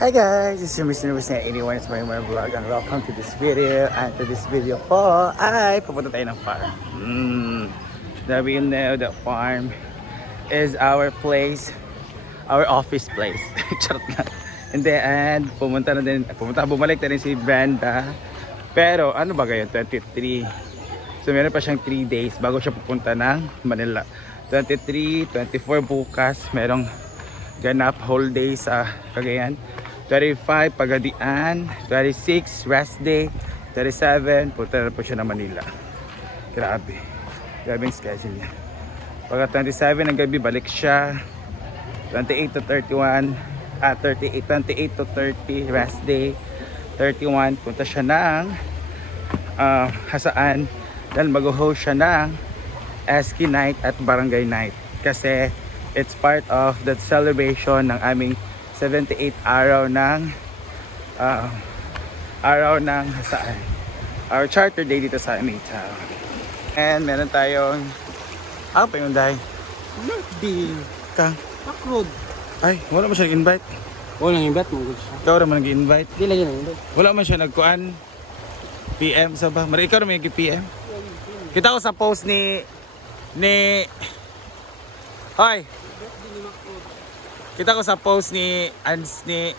Hi guys, this is Mr. Numbers 81. It's my vlog and welcome to this video. And to this video po ay pupunta tayo ng farm. Now we know that farm is our place, our office place. Charot lang. And bumalik na rin si Brenda. Pero ano ba ngayon? 23. So meron pa siyang 3 days bago siya pupunta ng Manila. 23, 24 bukas. Merong ganap whole day sa Cagayan. 25 Pagadian, 26 rest day, 37 punta na po siya ng Manila. Grabe ang schedule niya. Pagka 27 ng gabi balik siya. 28 to 31 28 to 30 rest day. 31 punta siya ng Hasaan. Then mag-host siya ng Eski night at Barangay night kasi it's part of the celebration ng aming 78 araw ng Hasaan. Our charter day dito sa aming town. And meron tayong pa yung day? Di kang Backroad. ay, wala man siya nag-invite. Wala nang invite mo siya. Ikaw naman nag-invite. Di lang yun invite. Wala man siya nagkuan. PM sa ba? Mara ikaw naman nag-PM. Kita ko sa post ni Hoy. Kita ko sa post ni Ans ni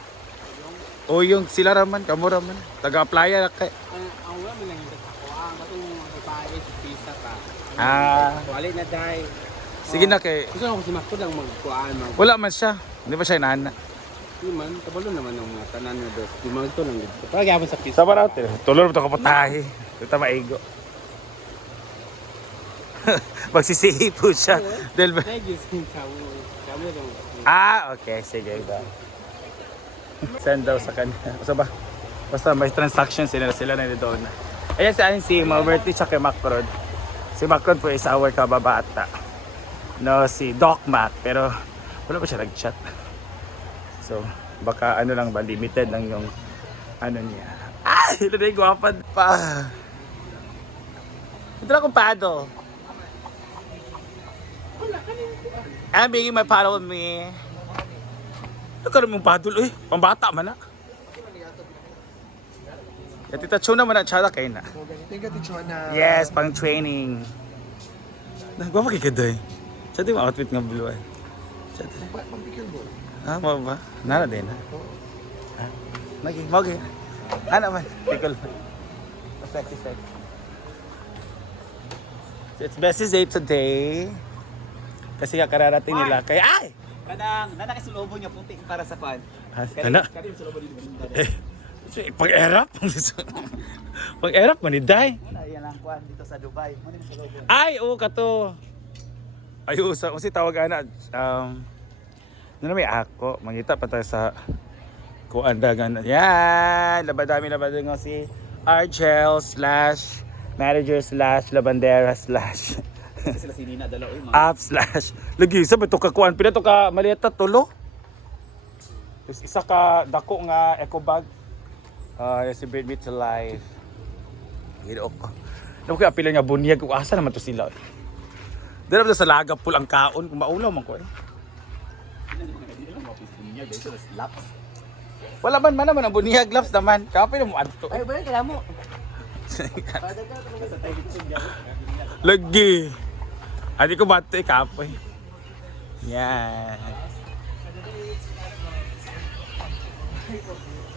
yung sila raman, kamo raman. Taga-playa kay. Ang wala man lang invite ako. Ang katong babae si Pisa ka. Wala na dai. Sige na kay. Gusto ko si Makto lang magkuan mag. Wala man siya. Hindi ba siya inana? Di man kabalo naman ang mga tanan na dos. Di man to lang dito. Para gyapon sa Pisa. Sa baraw te. Tulor mo to kapatahi. Ito maigo. Magsisihi po siya. Del ba? Thank you sa kamo dong. Okay. Sige ba. Send daw sa kanya. Basta may transaction sila na doon. Ayan si Malverti sa kay Macron. Si Macron po is our kababata. No, si Doc Mac. Pero wala pa siya nag-chat. So, baka ano lang ba, limited lang yung ano niya. Ito na yung guwapad pa. Ito na kumpado. Bigay may para with me. Nagkaroon mong padol, pambata man na. Tita Chuna man na, tsada kayo na. Yes, pang training. Nagwapa kay kaday. Tsada yung outfit nga buluan. Tsada. Mo ba? Nara din ha? Magi. Ano man? Pickle man. Sexy. So it's Bessie's day today. Kasi kararating nila kay ay! Kanang nanakisulobo niya puti para sa fan. Ana? Kadim sulobo din mo. Pag-erap? Pag-erap maniday. Wala yan ang kwan dito sa Dubai. Mo din sulobo. Ay, oo kato. Ay, kasi tawag ana ano may ako, mangita pa tayo sa kuandagan. Yan, labadami nga si Argel / manager / labandera / Kasi sila si Nina dalaw mga. app / lagi sa beto ka kuan pila to ka maleta tulo. Tapos isa ka dako nga eco bag. Si Bird Meet to Life. Giro ko. Namo kay apila nga bunyag ug asa naman to sila. Dira sa Lagapul ang kaon kung maulaw man ko Wala man naman ang bunyag laps naman. Kapay mo adto. Ay, ba kaya mo? Lagi. Adi ko bato kapoy. Yan.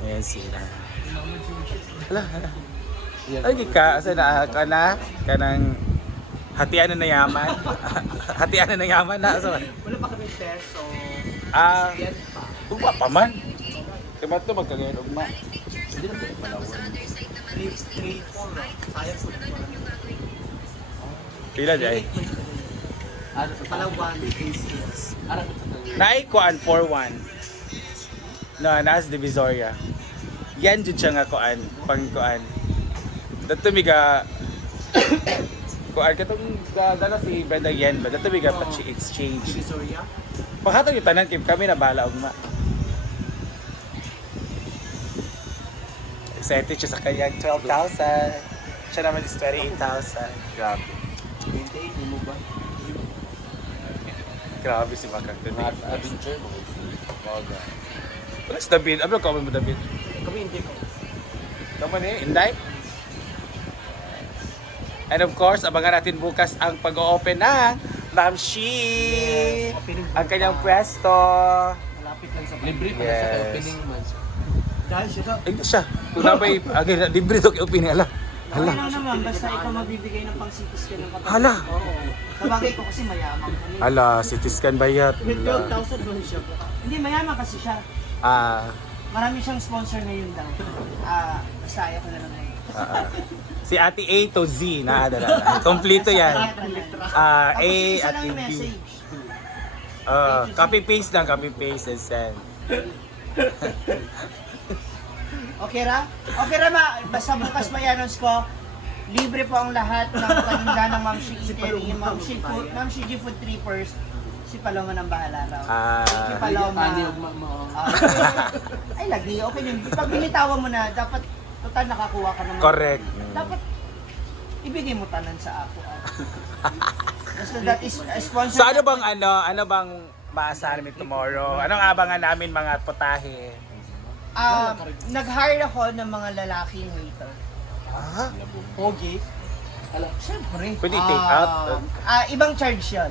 Yan sila. Hala. Lagi ka asa na kanang hatian na yaman. Hatian na yaman na so. Wala pa kami peso. Yan pa. Ugma pa man. Kaya ito magkagayon ugma. Hindi na pwede palawan. 3-4 sayang po na. Pila di ay? Ano sa Palawan, Aces. Ano sa Palawan? Naikuan 4-1. No, naas Divisoria. Yan dyan siya nga kuan, pangkuan. Dato miga kuan katong dala si Brenda Yen ba? Dato miga pa exchange. Divisoria? Paghatag yung tanan kami na bala ugma. Excited siya sa kanyang 12,000. Siya naman is 28,000. Grabe. Maintain mo ba? Grabe si Makak today. Adventure mo. Moga. What's David? Ano ka mo David? Kami hindi ko. Kamu ni, Inday? And of course, abangan natin bukas ang pag-open ng Ma'am Shi. Yes, opening Ang kanyang pwesto. Malapit lang sa Libre pa na Yes. sa opening man. Dahil siya ka. Hindi siya. Kung nabay, agay na, libre ito kay ala. Okay lang naman, basta ikaw magbibigay ng pang-CT scan ng katawan. Hala. Oo. Sabagay ko kasi mayaman kami. Hala, CT scan bayat. With 12,000 man siya. Hindi, mayaman kasi siya. Ah, Marami siyang sponsor ngayon daw. Basta ayaw ko na lang ngayon. si Ate A to Z na adala. Kompleto yan. A Tapos isa at lang yung Q. message. Copy paste lang, copy paste and send. Okay ra? Okay ra ma, basta bukas ma-announce ko, libre po ang lahat ng paninda ng Ma'am Shi Eatery, Ma'am Shi G Food Trippers. Si Paloma nang bahala raw. Thank you, Paloma. Ani ugma mo. Ay, lagi. Okay din. Pag binitawan mo na, dapat total nakakuha ka naman. Correct. Dapat ibigay mo tanan sa ako. Basta that is a sponsor. So ano bang maasahan namin tomorrow? Anong abangan namin mga putahe? Nag-hire ako ng mga lalaking waiter. Pogi. Siyempre. Pwede take out? Ibang charge yun.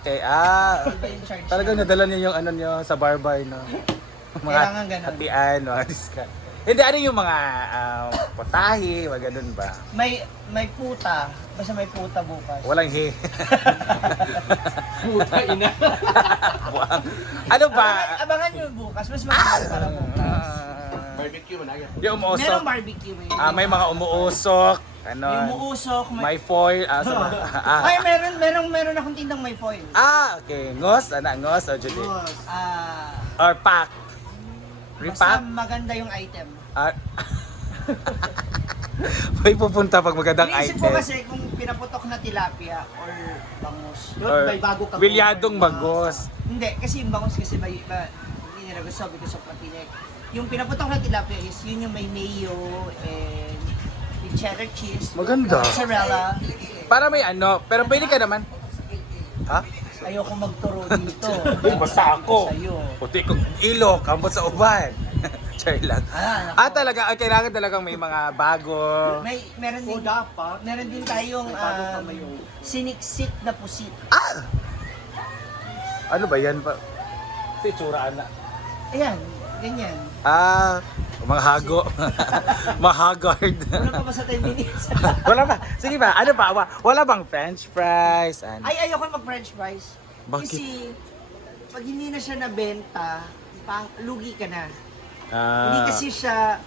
Okay. Iba yung charge Talagang yun. nadala niyo yung ano niyo sa barbar, no? Kailangan ganun. hatian, mga discount. Hindi, ano yung mga putahe, wag ganun ba? May puta. Basta may puta bukas. Walang he. Puta ina. Ano ba? Abangan nyo bukas. Mas maganda para bukas. Barbecue man agad. Yung Merong umuusok. barbecue eh. May mga umuusok. Ano? May umuusok. May foil. Ay, meron akong tindang may foil. Okay. Ngos? Ngos o Judy? Or pack? Basta Repack? maganda yung item. May pupunta pag magandang Iniisip item. ko kasi kung pinaputok na tilapia or bangus. Or May bago ka. bilyadong bagos. Hindi, kasi yung bangus kasi hindi nila gusto because of patinek. Yung pinaputok na tilapia is yun yung may mayo and with cheddar cheese. Maganda. Mozzarella. Para may pero pwede ka naman. Ha? Ayoko magturo dito. Basta ako. Sa'yo. Puti kong ilok, kambot sa uban. Char lang. Naku. Talaga, kailangan talagang may mga bago. Meron din, dapat. meron din tayong bago ka mayo. siniksik na pusit. Ano ba yan pa? Ito itsuraan na. Ayan, ganyan. Mga hago. Mahagard. Wala pa ba sa 10 minutes? Wala pa. Sige ba, ano pa? Wala bang french fries? Ay, ayoko mag-french fries. Bakit? Kasi, pag hindi na siya nabenta, lugi ka na. Hindi kasi siya,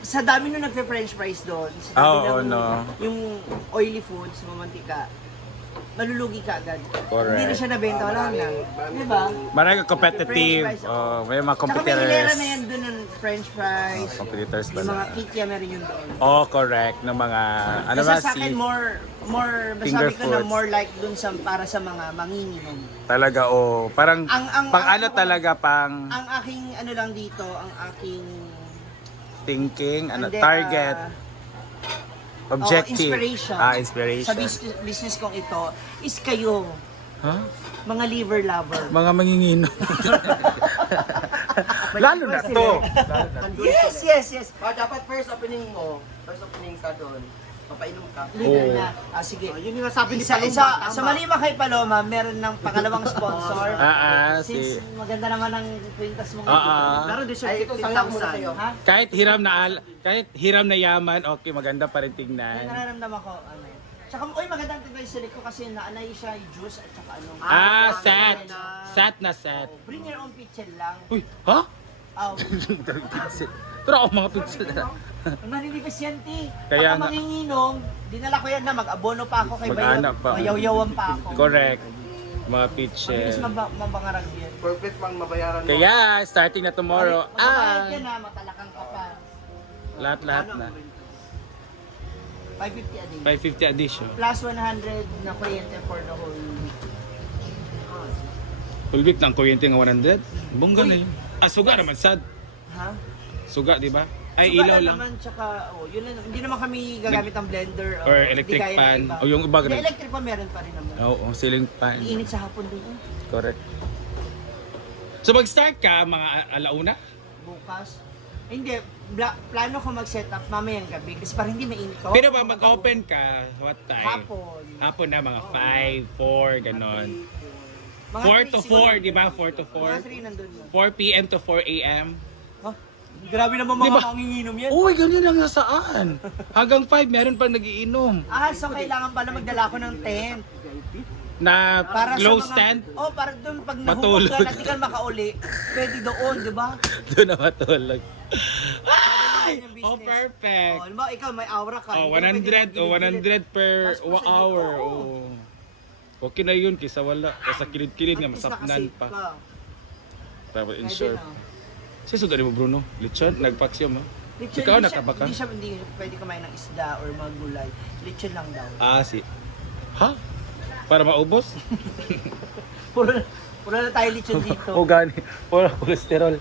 sa dami nung nagpe-french fries doon, sa dami yung oily foods, mamantika, malulugi ka agad. Correct. Hindi na siya nabenta, wala na. Di ba? Marami competitive. French fries, May mga Tsaka may hilera competitors. na yan doon ng french fries. Competitors ba Yung mga na? kikya meron yun doon. Correct. Ng mga, Basta sa akin, more, Finger masabi ko na foods. more like dun sa, para sa mga manginginom. Talaga, Parang, talaga, pang Ang aking, ano lang dito, ang aking thinking, hindi, target, objective. inspiration. Inspiration. Sa business kong ito is kayo, Huh? mga liver lover. Mga manginginom. Lalo na to. Yes. Dapat first opening mo. First opening ka doon. Papainom ka. Liver na. Sige. Yun yung nasabi ni Isa, Paloma. sa Malima kay Paloma, meron ng pangalawang sponsor. si Since maganda naman ang kwintas mo. Pero deserve Ay, ito, sayang muna sa'yo. Ha? kahit hiram na yaman, okay, maganda pa rin Yung tingnan. nararamdaman ko, ano yun. Tsaka, magandang tigay sa ko kasi naanay siya yung juice at saka ano. Set. Set na set. Bring your own pitcher lang. Uy, ha? Oh, Pero ako mga pizza na. maninipis yan, ti. Kaya Pagka nga. manginginom, dinala ko yan na mag-abono pa ako kay Mag-anak pa. Mayaw-yawan pa ako. Correct. Mga Mabilis pitches. mabangarag yan. Perfect mang mabayaran mo. Kaya, starting na tomorrow, Magbabayad ka na, matalakang ka pa. lahat na. 550 a day. 550 addition. Plus 100 na kuryente for the whole week. Full week ng kuryente nga 100. Bongga na yun. Suga naman, sad. Ha? Suga, di ba? Ay, Suga ilaw na lang. naman, tsaka, yun lang. Hindi naman kami gagamit ng blender. Or electric hindi gaya ng pan. iba. O yung iba Hindi, ganun. electric pan meron pa rin naman. Oo, ceiling fan. Iinit sa hapon doon. Correct. So mag-start ka mga alauna? bukas. Hindi, plano ko mag-set up mamayang gabi kasi parang hindi mainit ko. Pero ba mag-open ka? What time? Hapon. Hapon na, mga 5, 4, ganon. Mga 4 to 3 siguro. 4, di ba? 4 to Mga 4. 3 nandun yun. 4 p.m. to 4 a.m. Huh? Grabe naman mga Diba? manginginom yan. Uy, ganyan lang nasaan. Hanggang 5, meron pa nagiinom. So kailangan pala magdala ko ng tent. Na Para low sa mga, stand, Oh, para doon pag Matulog. nahulog ka, di ka makauli. Pwede doon, di ba? doon na matulog. Ay! Yung Oh, business. perfect. Oh, diba, ikaw may aura ka. Oh, Hindi ka pwede 100, oh, 100 per Tapos hour. oo. Oh. Okay na yun, kaysa wala. Kaysa kilid-kilid nga, At least masapnan nakasave pa. ka. Tapos Pwede insure. na. Sige, sudan mo Bruno. Lechon, nagpaksyo mo. Lechon, Ikaw, hindi nakaba ka? Hindi pwede kumain ng isda or mga gulay. Lechon lang daw. Ah, Ha? Para maubos? Puro na tayo lechon dito. O gani, puro cholesterol.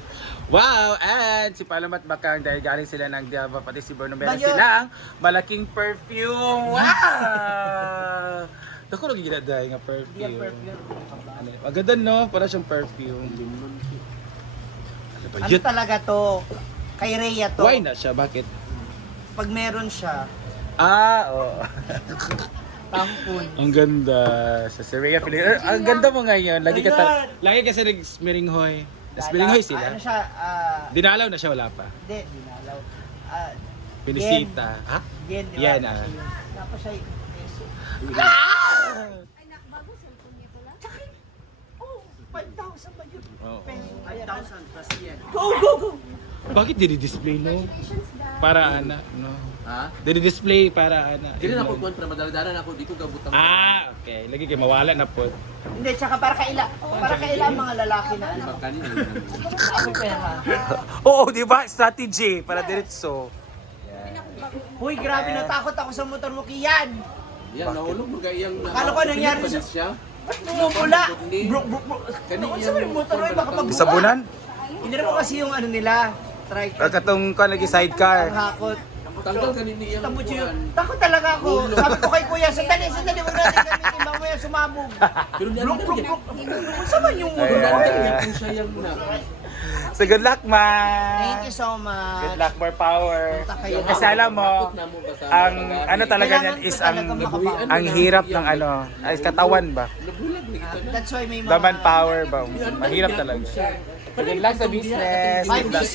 Wow! And si Palamat Bakang, dahil galing sila ng Diaba, pati si Bruno, meron Bayo. silang malaking perfume. Wow! Dako lagi ginadahay nga Hindi perfume. yan perfume. Ano, maganda no? Para siyang perfume. Ano ba Ano yun? talaga to? Kay Rhea to. Why na siya? Bakit? Pag meron siya, Oo. tampon. Ang ganda. Sa Syria, ang ganda mo ngayon. Lagi ka sa Smiringhoy. Smiringhoy sila. Ano siya? Dinalaw na siya, wala pa. Hindi, dinalaw. Pinisita. Ha? Yen, di ba? Yan, Tapos siya peso. Ay, nakabago, cellphone niya pala. Oh, 5,000 ba yun? Oo. Peso. 5,000 plus yan. Go, go, go! Bakit didi-display no? Para ana, no? Ha? Didi-display para ana. Dili na ako kuan para madala-dala na ako di ko gabutang. Okay. Lagi kay mawala na po. Hindi, tsaka para kaila ang mga lalaki na ano. Kanin. Ako pera. Oo, di ba? Strategy para diretso. Huy, grabe, natakot ako sa motor mo, Kiyan. Yan nahulog mo iyang. Akala ko nangyari sa- siya. Bumula. Bro. Kani Ano sa may motor ay baka magbuka. Sabunan? Hindi mo kasi yung ano nila. Try ka. Katong ka lagi Ang sidecar. hakot. Tanggal kanini iyang. Tamo yun. Takot talaga ako. Sabi ko kay Kuya, sandali, huwag natin gamitin. Mamaya sumabog. Pero niyan Blok, blok, blok. Saan man yung Ay, motor? Yan siya yang na. So good luck, man. Thank you so much. Good luck, more power. Punta kayo. Kasi alam mo, ang ano talaga Kailangan niyan ko is talaga makabawi. ang hirap ng ano, ay katawan ba? Nabulag ni kita. That's why may mga... The manpower ba? Mahirap talaga. Good luck sa business. 5 weeks,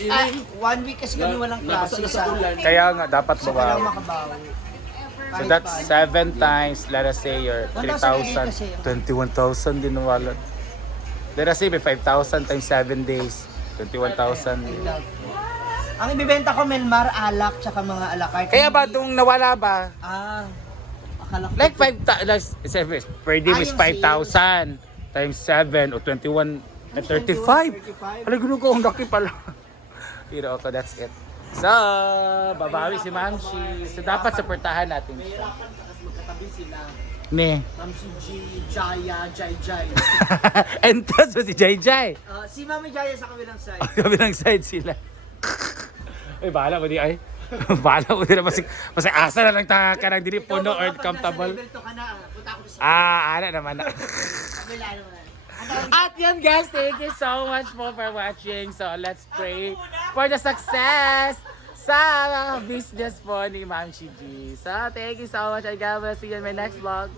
1 week kasi kami walang klase sa... Kaya nga, dapat So, kailangan babawi. makabawi. So that's 7 times, let us say, your 3,000. 21,000 din wala. Let us say, may 5,000 times 7 days. 21,000. Ang ibibenta ko, Melmar, alak, tsaka mga alakart. Kaya ba, itong nawala ba? Akala ko. Like 5,000, per day is 5,000 times 7 o 21, 35. Alam, gano'n ko, ang laki pala. Pero okay, that's it. So, babawi si Mamshi. So, dapat supportahan natin siya. Mahirapan ka kasi magkatabi sila. Ne. Ma'am si G, Jaya, Jai. Entas ba si Jai Jai? Si Mami Jaya sa kabilang side. Kabilang side sila. Ay, bahala mo di ay. Bahala mo di na masig asa na lang ta ka ng dili puno or comfortable. Level 2 ka na, punta ako sa Ana naman na. kabila naman. At yun guys, thank you so much for watching. So let's pray for the success sa business po ni Ma'am Shiji. So thank you so much and God bless you in my next vlog.